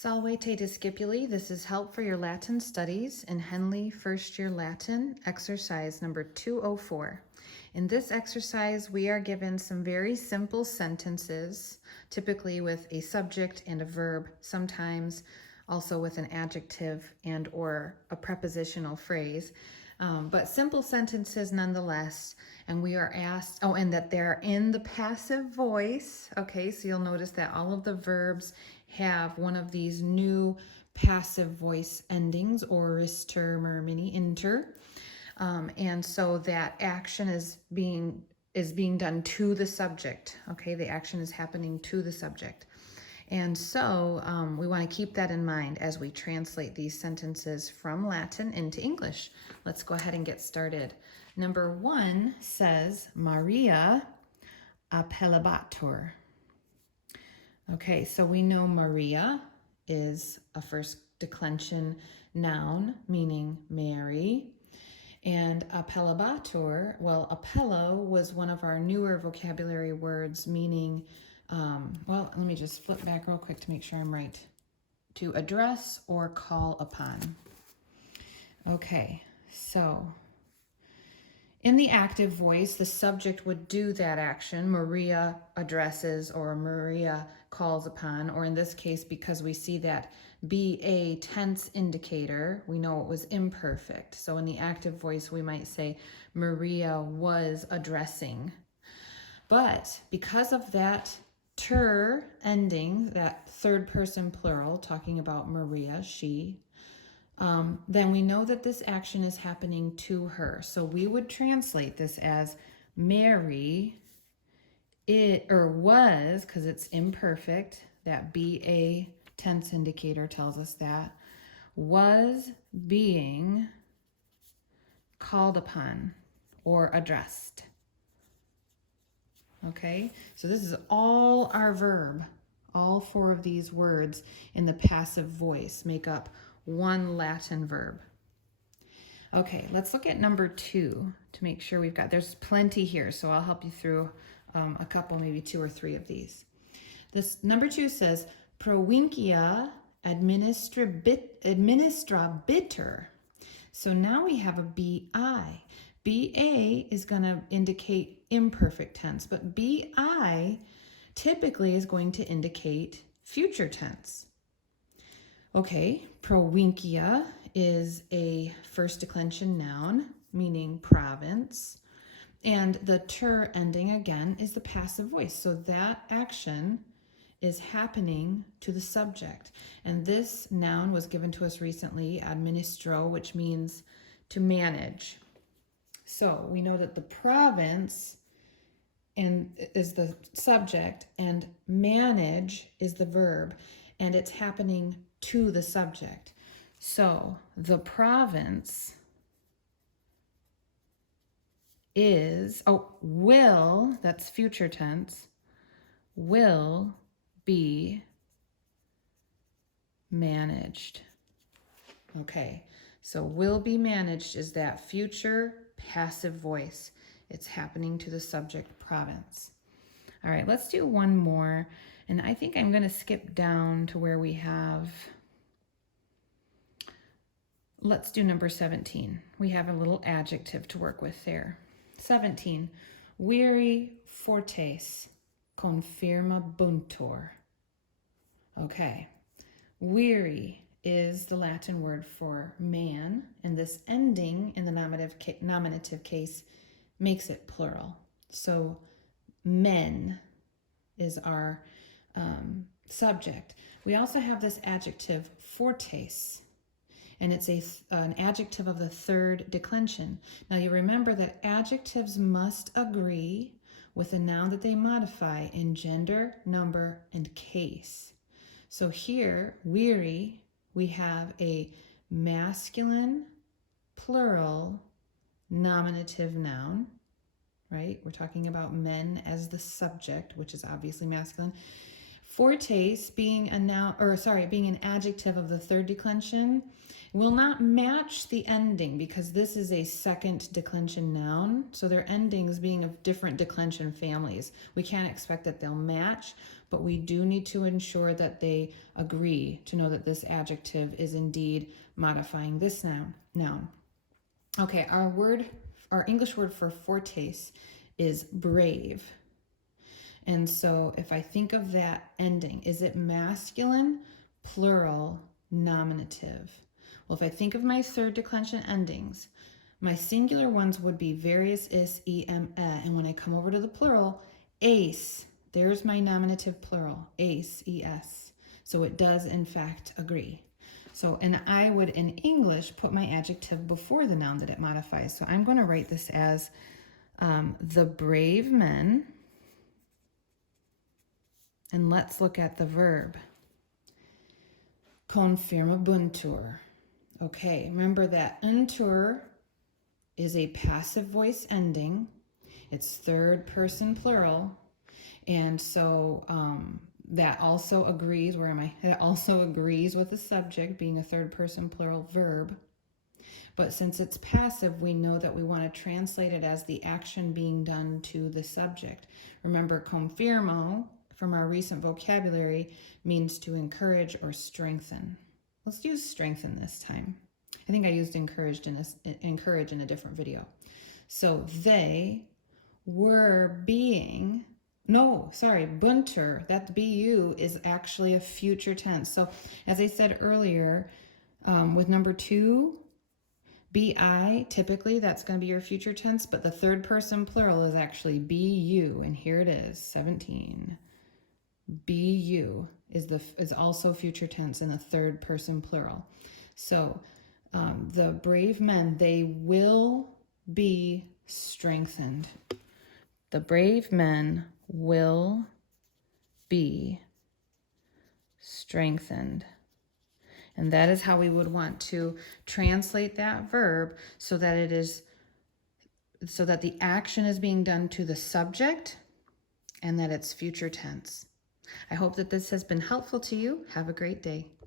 Salve discipuli, this is help for your Latin studies in Henle First Year Latin, exercise number 204. In this exercise, we are given some very simple sentences, typically with a subject and a verb, sometimes also with an adjective and or a prepositional phrase. But simple sentences nonetheless, and we are asked, and that they're in the passive voice. Okay, so you'll notice that all of the verbs have one of these new passive voice endings, orister, mini, inter. And so that action is being done to the subject. Okay, the action is happening to the subject. And so we want to keep that in mind as we translate these sentences from Latin into English. Let's go ahead and get started. Number 1 says, Maria appellabatur. Okay, so we know Maria is a first declension noun, meaning Mary. And appellabatur, well, appello was one of our newer vocabulary words, meaning well, let me just flip back real quick to make sure I'm right. To address or call upon. Okay, so in the active voice, the subject would do that action. Maria addresses or Maria calls upon, or in this case, because we see that BA tense indicator, we know it was imperfect. So in the active voice, we might say Maria was addressing. But because of that ter ending, that third person plural, talking about Maria, she, then we know that this action is happening to her. So we would translate this as Mary, was, because it's imperfect, that BA tense indicator tells us that, was being called upon or addressed. Okay, so this is all our verb. All 4 of these words in the passive voice make up one Latin verb. Okay, let's look at number 2 to make sure we've got, there's plenty here, so I'll help you through a couple, maybe 2 or 3 of these. This number 2 says, provincia administrabitur. So now we have a BI. BA is going to indicate imperfect tense, but BI typically is going to indicate future tense. Okay, provincia is a first declension noun, meaning province, and the ter ending again is the passive voice. So that action is happening to the subject. And this noun was given to us recently, administro, which means to manage. So we know that the province is the subject and manage is the verb, and it's happening to the subject. So the province will, that's future tense, will be managed. Okay, so will be managed is that future passive voice. It's happening to the subject province. All right, let's do one more. And I think I'm going to skip down to where we have, let's do number 17. We have a little adjective to work with there. 17, weary fortes confirmabuntur. Okay, weary is the Latin word for man, and this ending in the nominative case makes it plural. So men is our subject. We also have this adjective fortes, and it's an adjective of the third declension. Now you remember that adjectives must agree with the noun that they modify in gender, number, and case. So here, weary, we have a masculine, plural, nominative noun, right? We're talking about men as the subject, which is obviously masculine. Fortes, being a noun, or sorry, being an adjective of the third declension, will not match the ending because this is a second declension noun. So their endings being of different declension families. We can't expect that they'll match, but we do need to ensure that they agree to know that this adjective is indeed modifying this noun. Okay, our English word for fortes is brave. And so if I think of that ending, is it masculine, plural, nominative? Well, if I think of my third declension endings, my singular ones would be various, is, em, and when I come over to the plural, ace, there's my nominative plural, ace, es. So it does in fact agree. So, and I would in English put my adjective before the noun that it modifies. So I'm going to write this as the brave men. And let's look at the verb. Confirmabuntur. Okay, remember that untur is a passive voice ending. It's third person plural. And so that also agrees, where am I? It also agrees with the subject being a third person plural verb. But since it's passive, we know that we want to translate it as the action being done to the subject. Remember, confirmo, from our recent vocabulary, means to encourage or strengthen. Let's use strengthen this time. I think I used encourage in a different video. So they were being, no, sorry, bunter, that bu is actually a future tense. So as I said earlier, with number 2, bi, typically that's going to be your future tense, but the third person plural is actually bu, and here it is, 17. Bu is also future tense in the third person plural. So the brave men, they will be strengthened. The brave men will be strengthened. And that is how we would want to translate that verb so that the action is being done to the subject and that it's future tense. I hope that this has been helpful to you. Have a great day.